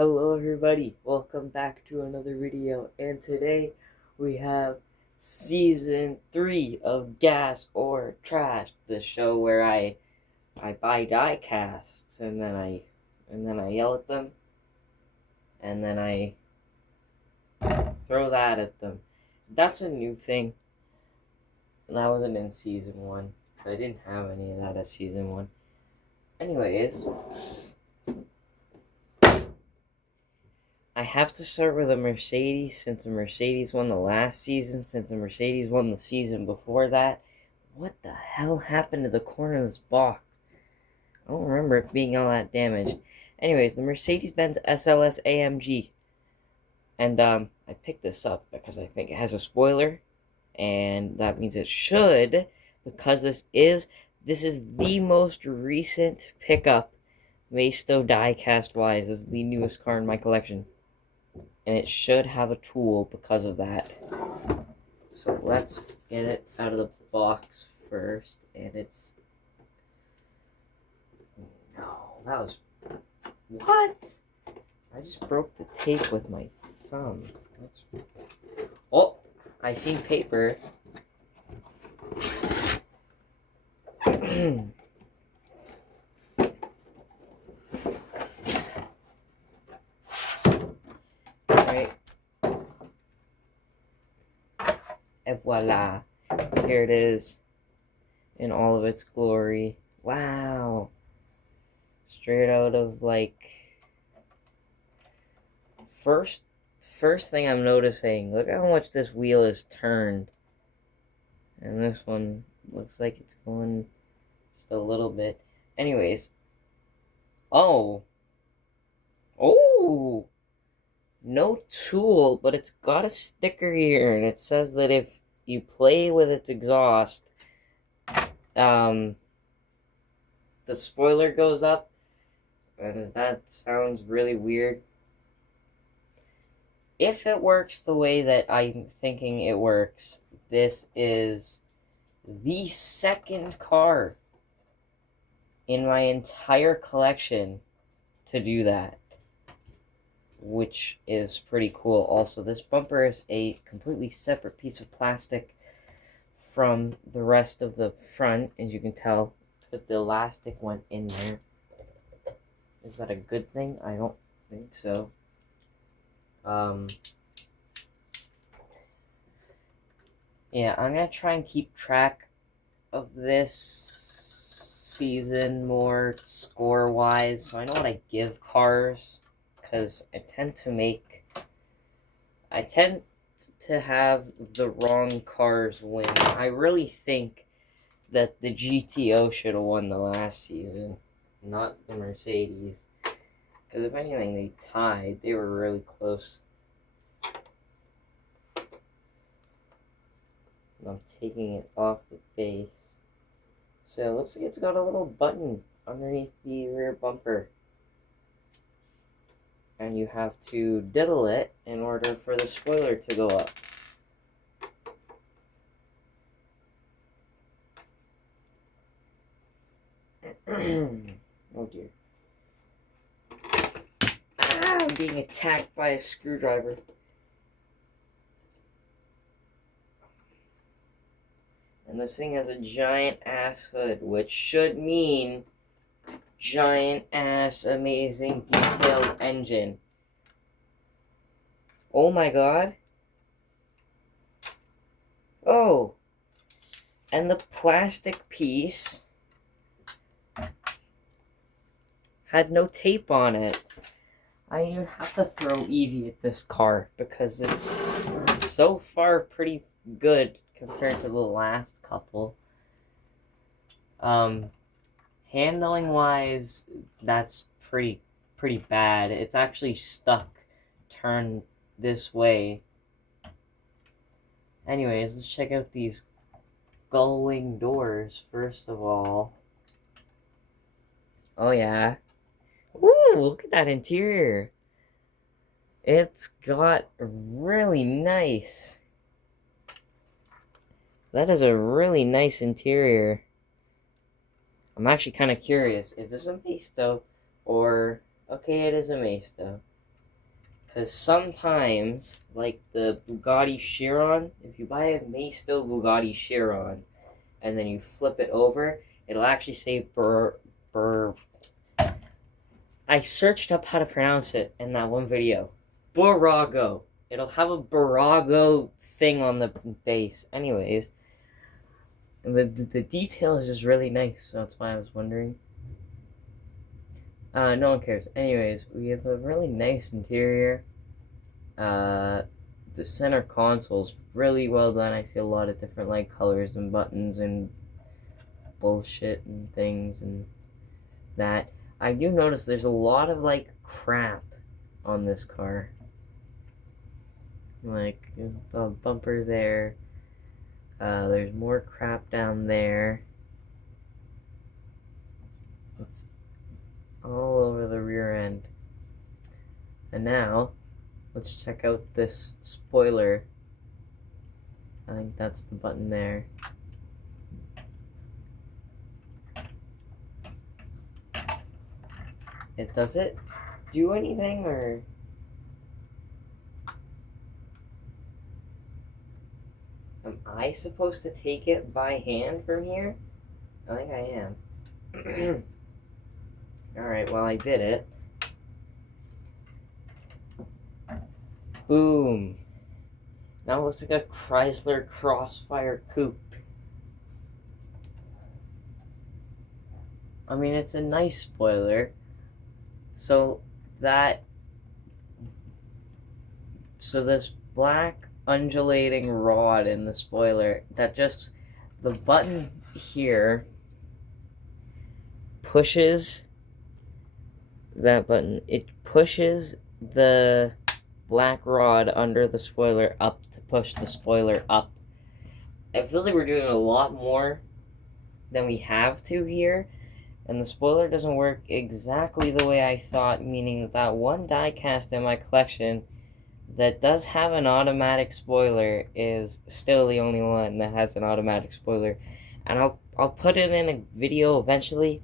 Hello everybody, welcome back to another video, and today we have season 3 of Gas or Trash, the show where I buy die casts and then I yell at them and then I throw that at them. That's a new thing. That wasn't in season 1, so I didn't have any of that at season 1. Anyways, I have to start with a Mercedes since the Mercedes won the last season, since the Mercedes won the season before that. What the hell happened to the corner of this box? I don't remember it being all that damaged. Anyways, the Mercedes-Benz SLS AMG. And I picked this up because I think it has a spoiler. And that means it should, because this is the most recent pickup, Maisto diecast-wise. This is the newest car in my collection. And it should have a tool because of that. So let's get it out of the box first. And it's... No, that was... What? I just broke the tape with my thumb. Oh, I seen paper. Alright. And voila. Here it is. In all of its glory. Wow. Straight out of, like... First thing I'm noticing, look how much this wheel is turned. And this one looks like it's going just a little bit. Anyways. Oh. No tool, but it's got a sticker here, and it says that if you play with its exhaust, the spoiler goes up, and that sounds really weird. If it works the way that I'm thinking it works, this is the second car in my entire collection to do that, which is pretty cool. Also, this bumper is a completely separate piece of plastic from the rest of the front, as you can tell, because the elastic went in there. Is that a good thing? I don't think so. Yeah, I'm gonna try and keep track of this season more score-wise, so I know what I give cars, because I tend to have the wrong cars win. I really think that the GTO should have won the last season, not the Mercedes. Because if anything, they tied. They were really close. I'm taking it off the base. So it looks like it's got a little button underneath the rear bumper. And you have to diddle it in order for the spoiler to go up. Oh dear. Ah, I'm being attacked by a screwdriver. And this thing has a giant ass hood, which should mean giant ass amazing detailed engine. Oh my god. Oh. And the plastic piece had no tape on it. I have to throw Evie at this car because it's so far pretty good compared to the last couple. Handling wise, that's pretty bad. It's actually stuck turned this way. Anyways, let's check out these gull wing doors first of all. Oh yeah. Ooh, look at that interior. It's got really nice. That is a really nice interior. I'm actually kind of curious if this is a Maisto or... Okay, it is a Maisto. Because sometimes, like the Bugatti Chiron, if you buy a Maystill Bugatti Chiron and then you flip it over, it'll actually say Bur. I searched up how to pronounce it in that one video. Burago. It'll have a Burago thing on the base. Anyways, the detail is just really nice, so that's why I was wondering. No one cares. Anyways, we have a really nice interior. The center console's really well done. I see a lot of different like colors and buttons and bullshit and things and that. I do notice there's a lot of like crap on this car. Like the bumper there. There's more crap down there. It's all over the rear end. And now, let's check out this spoiler. I think that's the button there. Does it do anything, or? Am I supposed to take it by hand from here? I think I am. Alright, well I did it. Boom. Now it looks like a Chrysler Crossfire coupe. I mean, it's a nice spoiler. So this black undulating rod in the spoiler, the button here pushes that button. It pushes the black rod under the spoiler up to push the spoiler up. It feels like we're doing a lot more than we have to here, and the spoiler doesn't work exactly the way I thought, meaning that one die cast in my collection that does have an automatic spoiler is still the only one that has an automatic spoiler, and I'll put it in a video eventually.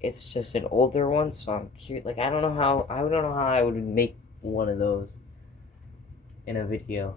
It's just an older one, so I'm curious. Like I don't know how I would make one of those in a video.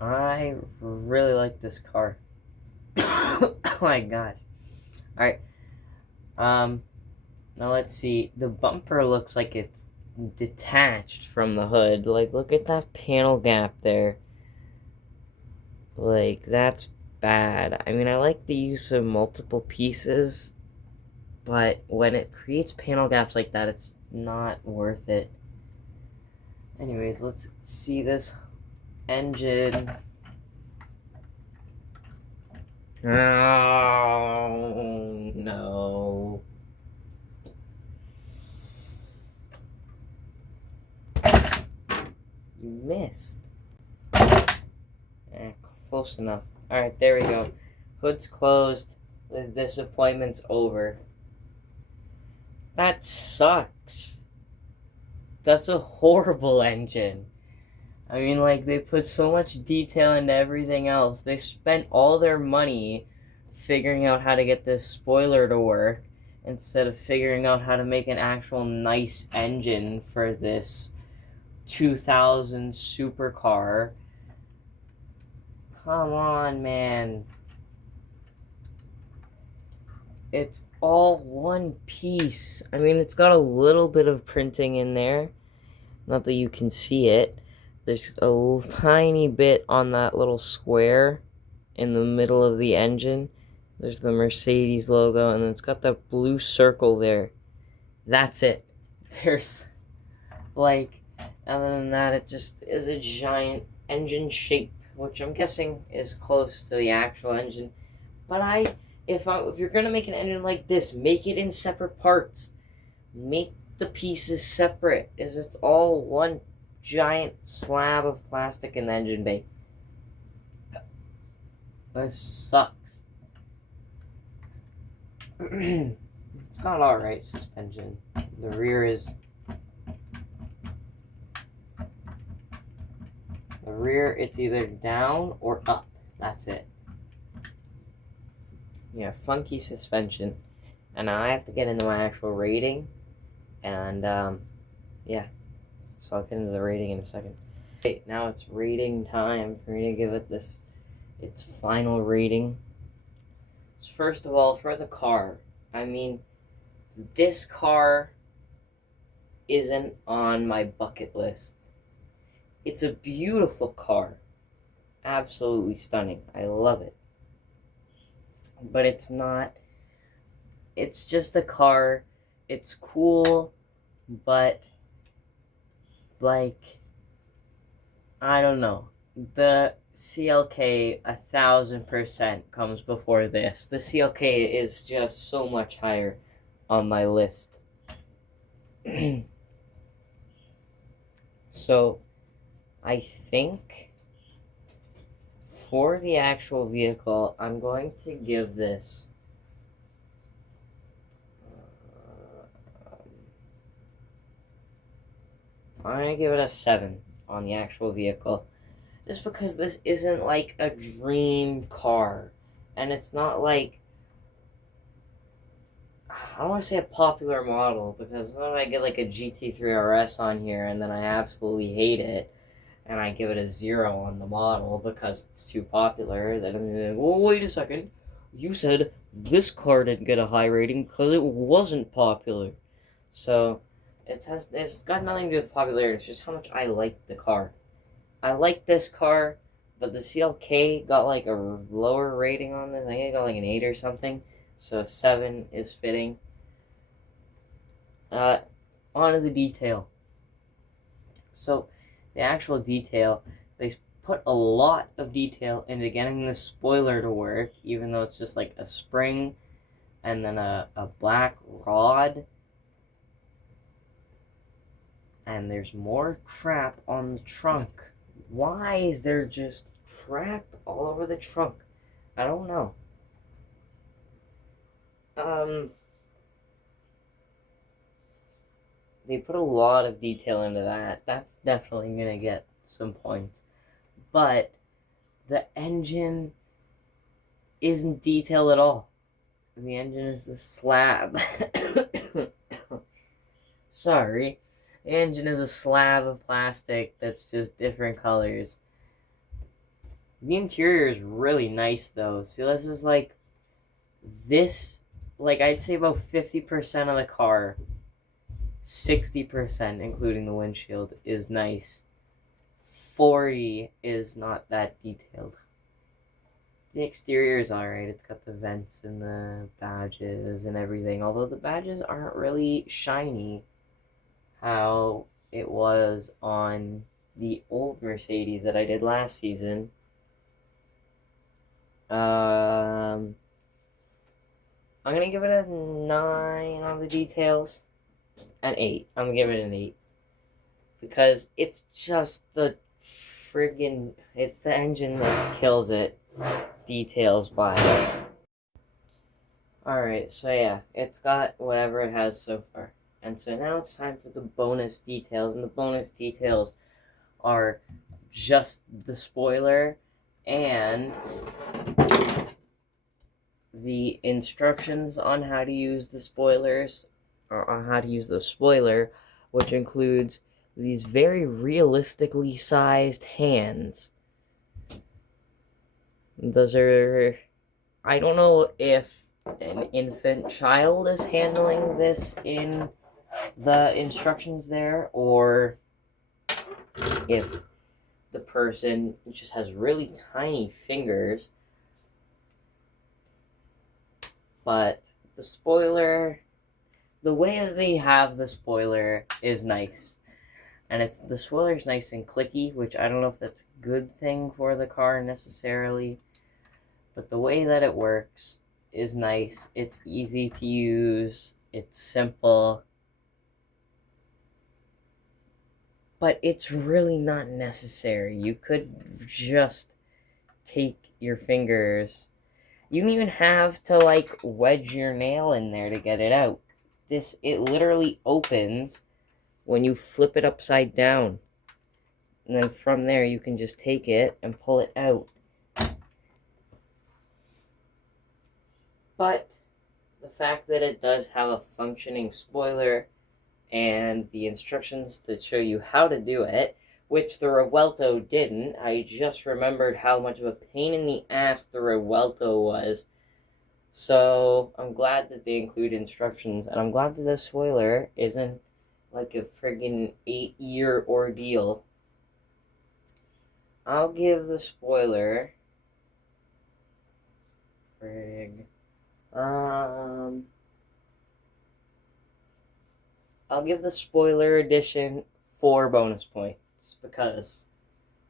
I really like this car. Oh my god. Alright. Now let's see. The bumper looks like it's detached from the hood. Like, look at that panel gap there. Like, that's bad. I mean, I like the use of multiple pieces, but when it creates panel gaps like that, it's not worth it. Anyways, let's see this engine. Oh, no. You missed. Close enough. Alright, there we go. Hood's closed. The disappointment's over. That sucks. That's a horrible engine. I mean, like, they put so much detail into everything else. They spent all their money figuring out how to get this spoiler to work instead of figuring out how to make an actual nice engine for this 2000 supercar. Come on, man. It's all one piece. I mean, it's got a little bit of printing in there. Not that you can see it. There's a tiny bit on that little square in the middle of the engine. There's the Mercedes logo, and then it's got that blue circle there. That's it. There's, like, other than that, it just is a giant engine shape, which I'm guessing is close to the actual engine. But if you're gonna make an engine like this, make it in separate parts. Make the pieces separate. It's all one giant slab of plastic in the engine bay. This sucks. It's got alright suspension. The rear, it's either down or up. That's it. Yeah, funky suspension. And now I have to get into my actual rating. And, yeah. So I'll get into the rating in a second. Okay, now it's rating time for me to give it its final rating. So first of all, for the car, I mean, this car isn't on my bucket list. It's a beautiful car. Absolutely stunning. I love it. But it's not. It's just a car. It's cool, but, like, I don't know. The CLK 1000% comes before this. The CLK is just so much higher on my list. So, I think for the actual vehicle, I'm going to give this. I'm going to give it a 7 on the actual vehicle. Just because this isn't like a dream car. And it's not like, I don't want to say a popular model, because what if I get like a GT3 RS on here and then I absolutely hate it and I give it a 0 on the model because it's too popular? Then I'm like, well, wait a second. You said this car didn't get a high rating because it wasn't popular. So it's got nothing to do with popularity. It's just how much I like the car. I like this car, but the CLK got like a lower rating on this. I think it got like an 8 or something. So 7 is fitting. On to the detail. So the actual detail, they put a lot of detail into getting the spoiler to work, even though it's just like a spring and then a black rod. And there's more crap on the trunk. Why is there just crap all over the trunk? I don't know. They put a lot of detail into that. That's definitely gonna get some points. But the engine isn't detailed at all. The engine is a slab. Sorry. The engine is a slab of plastic that's just different colors. The interior is really nice though. See, this is like I'd say about 50% of the car, 60%, including the windshield, is nice. 40 is not that detailed. The exterior is alright. It's got the vents and the badges and everything, although the badges aren't really shiny how it was on the old Mercedes that I did last season. I'm gonna give it a 9 on the details. An 8. I'm gonna give it an 8. Because it's just it's the engine that kills it, details wise. Alright, so yeah, it's got whatever it has so far. And so now it's time for the bonus details, and the bonus details are just the spoiler and the instructions on how to use the spoilers, or on how to use the spoiler, which includes these very realistically sized hands. Those are, I don't know if an infant child is handling this in the instructions there, or if the person just has really tiny fingers. But the spoiler, the way that they have the spoiler is nice. And the spoiler is nice and clicky, which I don't know if that's a good thing for the car necessarily. But the way that it works is nice. It's easy to use. It's simple. But it's really not necessary. You could just take your fingers. You don't even have to like wedge your nail in there to get it out. It literally opens when you flip it upside down. And then from there you can just take it and pull it out. But the the fact that it does have a functioning spoiler and the instructions that show you how to do it, which the Revuelto didn't. I just remembered how much of a pain in the ass the Revuelto was. So I'm glad that they include instructions, and I'm glad that the spoiler isn't like a friggin' 8-year ordeal. I'll give the spoiler I'll give the spoiler edition 4 bonus points because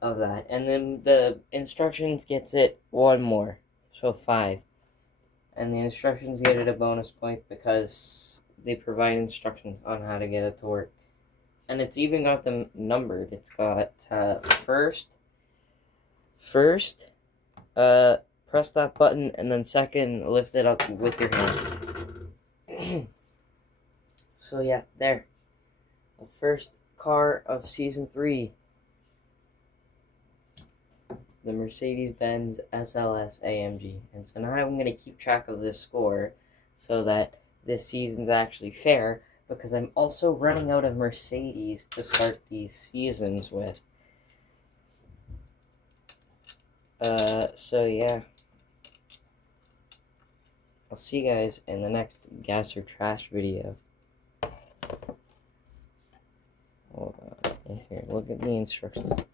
of that. And then the instructions gets it 1 more. So 5. And the instructions get it a bonus point because they provide instructions on how to get it to work. And it's even got them numbered. It's got first, press that button, and then second, lift it up with your hand. So yeah, there. The first car of Season 3. The Mercedes-Benz SLS AMG. And so now I'm going to keep track of this score so that this season's actually fair, because I'm also running out of Mercedes to start these seasons with. So yeah. I'll see you guys in the next gas or trash video. Hold on. Here, look at the instructions.